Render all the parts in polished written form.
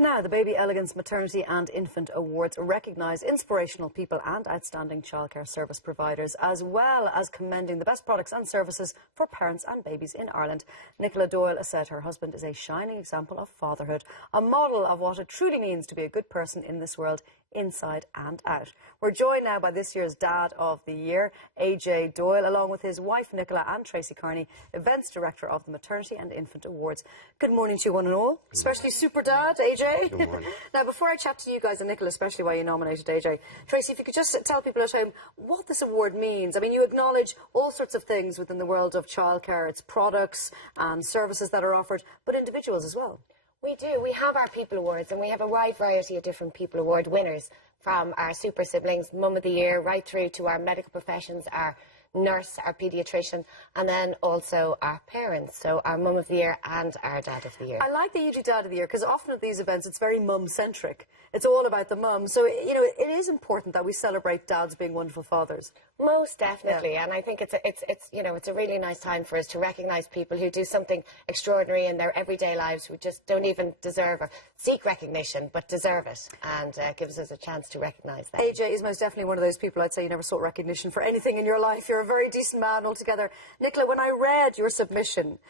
Now, the Baby Elegance Maternity and Infant Awards recognise inspirational people and outstanding childcare service providers, as well as commending the best products and services for parents and babies in Ireland. Nicola Doyle said her husband is a shining example of fatherhood, a model of what it truly means to be a good person in this world, inside and out. We're joined now by this year's Dad of the Year, AJ Doyle, along with his wife Nicola and Tracy Kearney, Events Director of the Maternity and Infant Awards. Good morning to you one and all, especially Super Dad, AJ. Good morning. Now, before I chat to you guys and Nicola, especially why you nominated AJ, Tracy, if you could just tell people at home what this award means. I mean, you acknowledge all sorts of things within the world of childcare, its products and services that are offered, but individuals as well. We do. We have our People Awards, and we have a wide variety of different People Award winners, from our super siblings, Mum of the Year, right through to our medical professions, our nurse, our paediatrician, and then also our parents, so our Mum of the Year and our Dad of the Year. I like that you do Dad of the Year, because often at these events it's very mum-centric. It's all about the mum. So, you know, it is important that we celebrate dads being wonderful fathers. Most definitely, and I think it's a really nice time for us to recognise people who do something extraordinary in their everyday lives, who just don't even deserve or seek recognition, but deserve it, and gives us a chance to recognise them. AJ is most definitely one of those people. I'd say you never sought recognition for anything in your life. You're a very decent man altogether. Nicola, when I read your submission,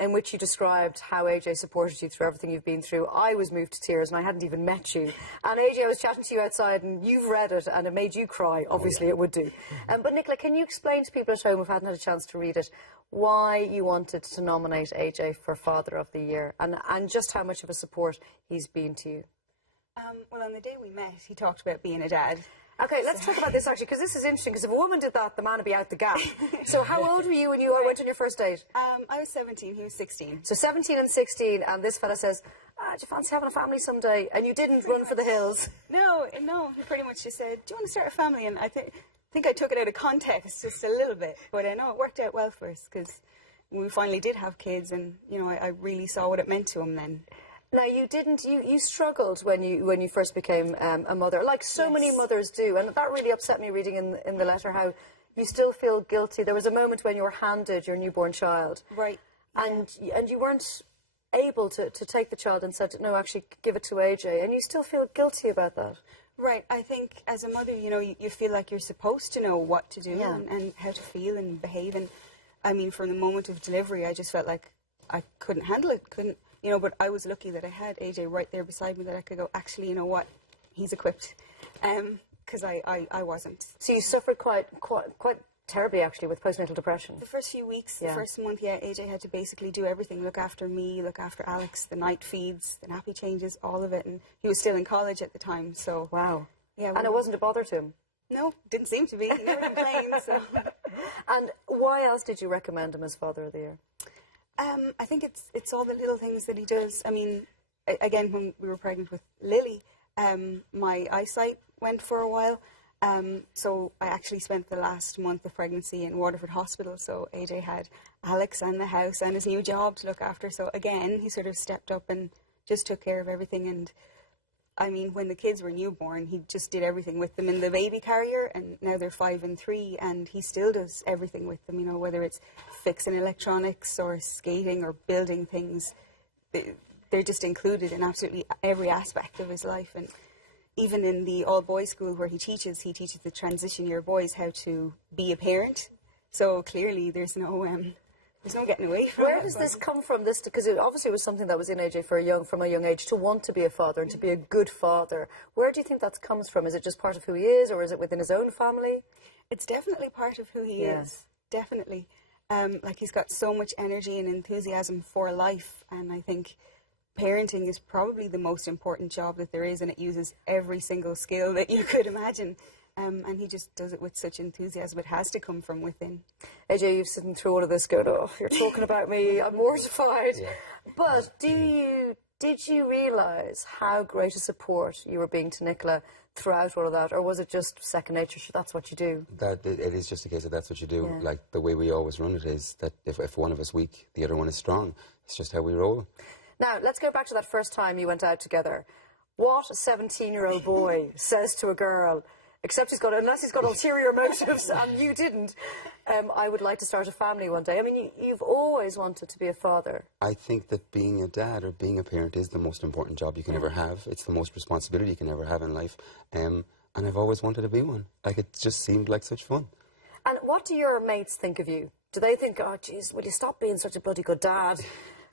in which you described how AJ supported you through everything you've been through, I was moved to tears, and I hadn't even met you. And AJ, I was chatting to you outside, and you've read it, and it made you cry. Obviously, it would do. But Nicola, can you explain to people at home who hadn't had a chance to read it why you wanted to nominate AJ for Father of the Year, and just how much of a support he's been to you? Well, on the day we met, he talked about being a dad. Okay, let's talk about this actually, because this is interesting, because if a woman did that, the man would be out the gap. So how old were you when you went on your first date? I was 17, he was 16. So 17 and 16, and this fella says, do you fancy having a family someday? And you didn't run for the hills. No, he pretty much just said, do you want to start a family? And I think I took it out of context just a little bit, but I know it worked out well for us, because we finally did have kids, and, you know, I really saw what it meant to him then. Now, you struggled when you first became a mother, like so many mothers do, and that really upset me reading in the letter how you still feel guilty. There was a moment when you were handed your newborn child. Right. And you weren't able to take the child and said, no, actually give it to AJ, and you still feel guilty about that. Right. I think as a mother, you know, you feel like you're supposed to know what to do and how to feel and behave. And I mean, from the moment of delivery, I just felt like I couldn't handle it, you know, but I was lucky that I had AJ right there beside me, that I could go, actually, you know what, he's equipped, because I wasn't. So you suffered quite terribly, actually, with postnatal depression. The first few weeks, the first month, AJ had to basically do everything, look after me, look after Alex, the night feeds, the nappy changes, all of it, and he was still in college at the time, so... Wow. Yeah. And it wasn't a bother to him? No, didn't seem to be. He never complained, so... And why else did you recommend him as Father of the Year? I think it's all the little things that he does. I mean, again, when we were pregnant with Lily, my eyesight went for a while, so I actually spent the last month of pregnancy in Waterford Hospital, so AJ had Alex and the house and his new job to look after, so again, he sort of stepped up and just took care of everything. And I mean, when the kids were newborn, he just did everything with them in the baby carrier, and now they're 5 and 3, and he still does everything with them, you know, whether it's fixing electronics or skating or building things. They're just included in absolutely every aspect of his life. And even in the all-boys school where he teaches the transition year boys how to be a parent. So clearly there's no getting away from it. Where does this come from? This, because it obviously was something that was in AJ from a young age, to want to be a father and to be a good father. Where do you think that comes from? Is it just part of who he is, or is it within his own family? It's definitely part of who he is. Definitely. Like, he's got so much energy and enthusiasm for life, and I think parenting is probably the most important job that there is, and it uses every single skill that you could imagine. And he just does it with such enthusiasm. It has to come from within. AJ, you've sitting through all of this going, oh, you're talking about me, I'm mortified. Yeah. But did you realise how great a support you were being to Nicola throughout all of that, or was it just second nature, that's what you do? It is just a case of that's what you do. Yeah. Like, the way we always run it is that if one of us weak, the other one is strong. It's just how we roll. Now, let's go back to that first time you went out together. What a 17-year-old boy says to a girl, except unless he's got ulterior motives and you didn't, I would like to start a family one day. I mean, you've always wanted to be a father. I think that being a dad or being a parent is the most important job you can ever have. It's the most responsibility you can ever have in life. And I've always wanted to be one. Like, it just seemed like such fun. And what do your mates think of you? Do they think, oh, geez, will you stop being such a bloody good dad?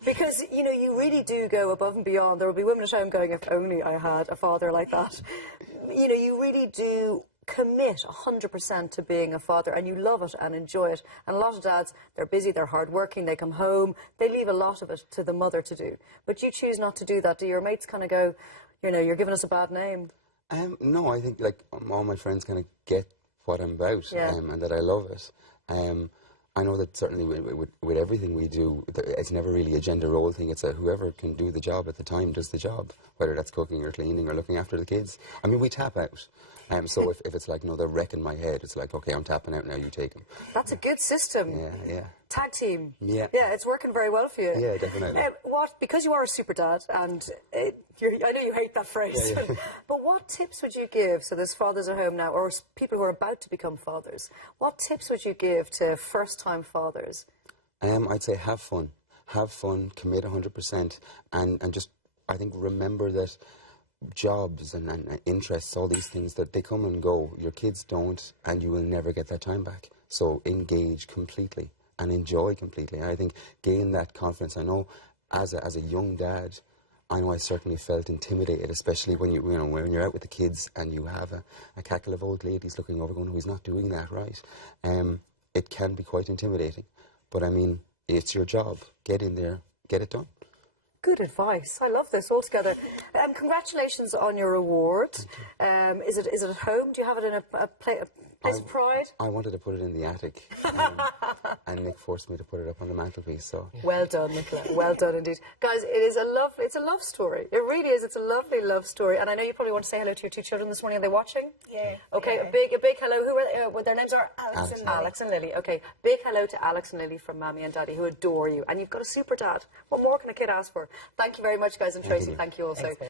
Because, you know, you really do go above and beyond. There will be women at home going, if only I had a father like that. You know, you really do commit 100% to being a father, and you love it and enjoy it. And a lot of dads, they're busy, they're hardworking, they come home, they leave a lot of it to the mother to do. But you choose not to do that. Do your mates kind of go, you know, you're giving us a bad name? No, I think, like, all my friends kind of get what I'm about, and that I love it. I know that certainly with everything we do, it's never really a gender role thing. It's whoever can do the job at the time does the job, whether that's cooking or cleaning or looking after the kids. I mean, we tap out. So if it's like, no, they're wrecking my head, it's like, okay, I'm tapping out now, you take them. That's a good system. Yeah. Tag team. Yeah. Yeah, it's working very well for you. Yeah, definitely. Because you are a super dad, and I know you hate that phrase, but what tips would you give, so there's fathers at home now, or people who are about to become fathers, what tips would you give to first-time fathers? I'd say have fun. Have fun, commit 100%, and just, I think, remember that jobs and interests, all these things, that they come and go. Your kids don't, and you will never get that time back. So engage completely and enjoy completely. I think gain that confidence. I know as a young dad, I know I certainly felt intimidated, especially when when you're out with the kids and you have a cackle of old ladies looking over going, oh, he's not doing that right. It can be quite intimidating. But I mean, it's your job. Get in there, get it done. Good advice. I love this altogether. Congratulations on your award. Is it at home? Do you have it in a place of pride? I wanted to put it in the attic, and Nick forced me to put it up on the mantelpiece. So well done, Nicola. Well done indeed, guys. It's a love story. It really is. It's a lovely love story. And I know you probably want to say hello to your two children this morning. Are they watching? Yeah. Okay. Yeah. A big hello. Who are their names are? Alex and Lily. Okay. Big hello to Alex and Lily from Mammy and Daddy, who adore you. And you've got a super dad. What more can a kid ask for? Thank you very much, guys, and Tracy. Thank you also.